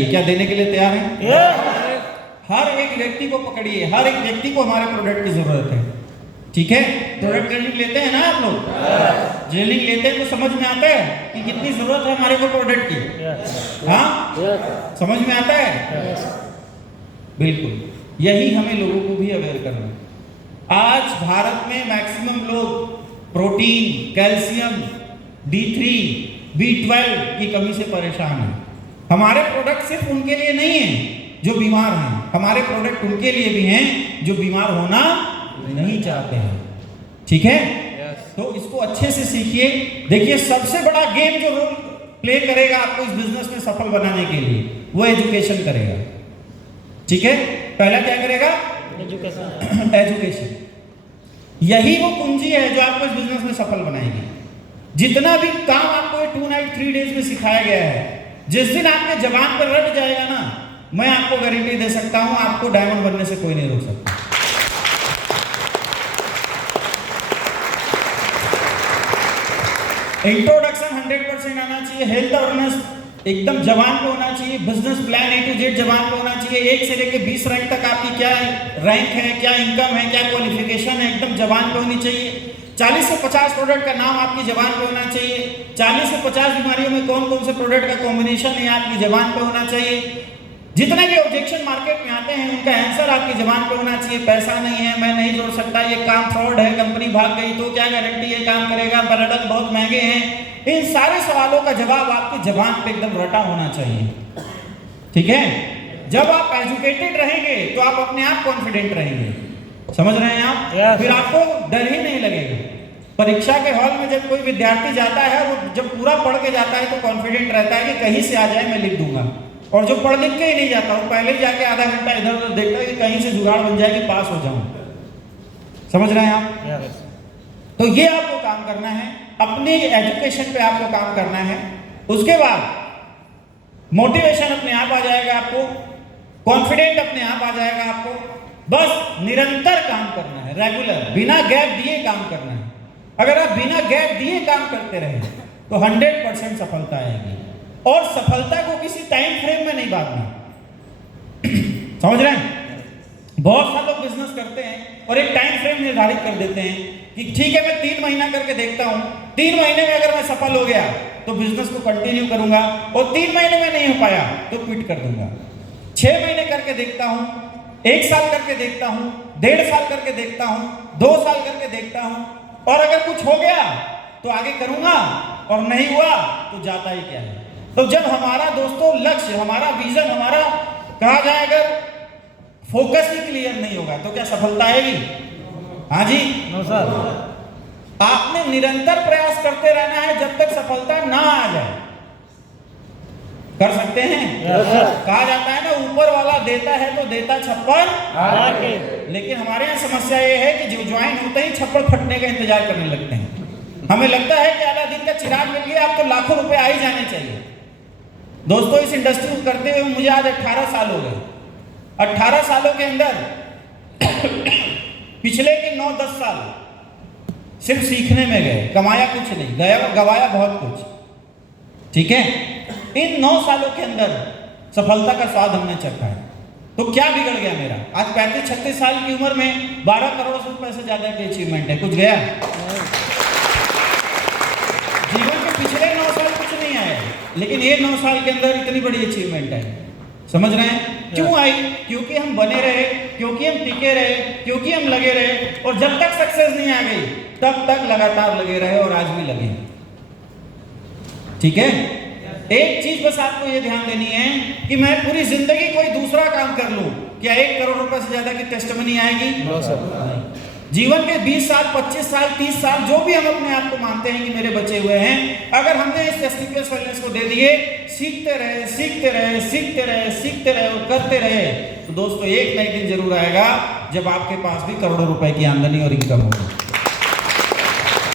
चाहिए, क्या देने के लिए तैयार हैं? हर एक व्यक्ति को पकड़िए, हर एक व्यक्ति को हमारे प्रोडक्ट की जरूरत है। ठीक है, प्रोडक्ट ट्रेनिंग लेते हैं ना आप लोग? ट्रेनिंग लेते हैं तो समझ में आता है कि कितनी जरूरत है हमारे को प्रोडक्ट की। हाँ, समझ में आता है? बिल्कुल, यही हमें लोगों को भी अवेयर करना है। आज भारत में मैक्सिमम लोग प्रोटीन, कैल्शियम, D3, B12 की कमी से परेशान हैं। हमारे प्रोडक्ट सिर्फ उनके लिए नहीं है जो बीमार हैं, हमारे प्रोडक्ट उनके लिए भी हैं जो बीमार होना नहीं चाहते हैं। ठीक है, तो इसको अच्छे से सीखिए। देखिए, सबसे बड़ा गेम जो रोल प्ले करेगा आपको इस बिजनेस में सफल बनाने के लिए, वो एजुकेशन करेगा। ठीक है, पहला क्या करेगा? एजुकेशन। यही वो कुंजी है जो आपको इस बिजनेस में सफल बनाएगी। जितना भी काम आपको 2 नाइट 3 डेज में सिखाया गया है, जिस दिन आपके जबान पर रट जाएगा ना, मैं आपको गारंटी दे सकता हूं आपको डायमंड बनने से कोई नहीं रोक सकता। इंट्रोडक्शन 100% आना चाहिए, हेल्थ अवेयरनेस एकदम जबान पे होना चाहिए, business plan A to Z जबान पे होना चाहिए। 1 से लेकर 20 रैंक तक आपकी क्या रैंक है, क्या इनकम है, क्या क्वालिफिकेशन है, एकदम जबान पे होनी चाहिए। 40 से 50 प्रोडक्ट का नाम आपकी जबान पे होना चाहिए। 40 से 50 बीमारियों में कौन कौन से प्रोडक्ट का कॉम्बिनेशन है आपकी जबान पे होना चाहिए। जितने भी ऑब्जेक्शन मार्केट में आते हैं उनका आंसर आपकी जबान पे होना चाहिए। पैसा नहीं है, मैं नहीं जोड़ सकता, ये काम फ्रॉड है, कंपनी भाग गई तो क्या गारंटी है काम करेगा, प्रोडक्ट बहुत महंगे हैं। इन सारे सवालों का जवाब आपकी जबान पे एकदम रटा होना चाहिए। ठीक है, जब आप एजुकेटेड रहेंगे तो आप अपने आप कॉन्फिडेंट रहेंगे। समझ रहे हैं आप? फिर आपको डर ही नहीं लगेगा। परीक्षा के हॉल में जब कोई विद्यार्थी जाता है, वो जब पूरा पढ़ के जाता है तो कॉन्फिडेंट रहता है कि कहीं से आ जाए मैं लिख दूंगा। और जो पढ़ लिख के ही नहीं जाता, वो पहले जाके आधा घंटा इधर उधर देखता है कि कहीं से जुगाड़ बन जाए कि पास हो जाऊं। समझ रहे हैं आप? तो ये आपको काम करना है, अपनी एजुकेशन पे आपको काम करना है। उसके बाद मोटिवेशन अपने आप आ जाएगा आपको, कॉन्फिडेंट अपने आप आ जाएगा आपको। बस निरंतर काम करना है, रेगुलर, बिना गैप दिए काम करना है। अगर आप बिना गैप दिए काम करते रहे तो 100% सफलता आएगी। और सफलता को किसी टाइम फ्रेम में नहीं बांधना। समझ रहे हैं? बहुत सारे लोग बिजनेस करते हैं और एक टाइम फ्रेम निर्धारित कर देते हैं कि ठीक है मैं 3 महीना करके देखता हूं, 3 महीने में अगर मैं सफल हो गया तो बिजनेस को कंटिन्यू करूंगा, और 3 महीने में नहीं हो पाया तो क्विट कर दूंगा। 6 महीने करके देखता हूं, 1 साल करके देखता हूं, 1.5 साल करके देखता हूं, 2 साल करके देखता हूं, और अगर कुछ हो गया तो आगे करूंगा, और नहीं हुआ तो जाता ही क्या है। तो जब हमारा दोस्तों लक्ष्य, हमारा विजन, हमारा कहा जाए अगर फोकस ही क्लियर नहीं होगा तो क्या सफलता आएगी? हाँ जी, नो सर। आपने निरंतर प्रयास करते रहना है जब तक सफलता ना आ जाए। कर सकते हैं? कहा जाता है ना, ऊपर वाला देता है तो देता छप्पर। लेकिन हमारे यहाँ समस्या ये है कि जो ज्वाइन होते ही छप्पर फटने का इंतजार करने लगते हैं। हमें लगता है कि अलादीन का चिराग मिल गया, अब तो लाखों रुपए आ ही जाने चाहिए। दोस्तों, इस इंडस्ट्री को करते हुए मुझे आज 18 साल हो गए। 18 सालों के अंदर पिछले के 9-10 साल सिर्फ सीखने में गए, कमाया कुछ नहीं, गवाया बहुत कुछ। ठीक है, इन 9 सालों के अंदर सफलता का स्वाद हमने चखा है। तो क्या बिगड़ गया मेरा? आज 35-36 साल की उम्र में 12 करोड़ रुपए से ज्यादा की अचीवमेंट है, कुछ गया? जीवन के पिछले 9 साल कुछ नहीं आए, लेकिन ये 9 साल के अंदर इतनी बड़ी अचीवमेंट है। समझ रहे हैं? क्यों आई? क्योंकि हम बने रहे, क्योंकि हम टिके रहे, क्योंकि हम लगे रहे, और जब तक सक्सेस नहीं आ गई तब तक लगातार लगे रहे, और आज भी लगे। ठीक है, एक चीज बस आपको ये ध्यान देनी है कि मैं पूरी जिंदगी कोई दूसरा काम कर लूं, क्या 1 करोड़ रुपए से ज्यादा की टेस्टमनी आएगी? जीवन के 20 साल, 25 साल, 30 साल जो भी हम अपने आप को मानते हैं कि मेरे बचे हुए हैं, अगर हमने इस STPS वेलनेस को दे दिए, सीखते रहे, सीखते रहे, सीखते रहे, सीखते रहे और करते रहे, तो दोस्तों एक ना एक दिन जरूर आएगा जब आपके पास भी करोड़ों रुपए की आमदनी और इनकम होगी।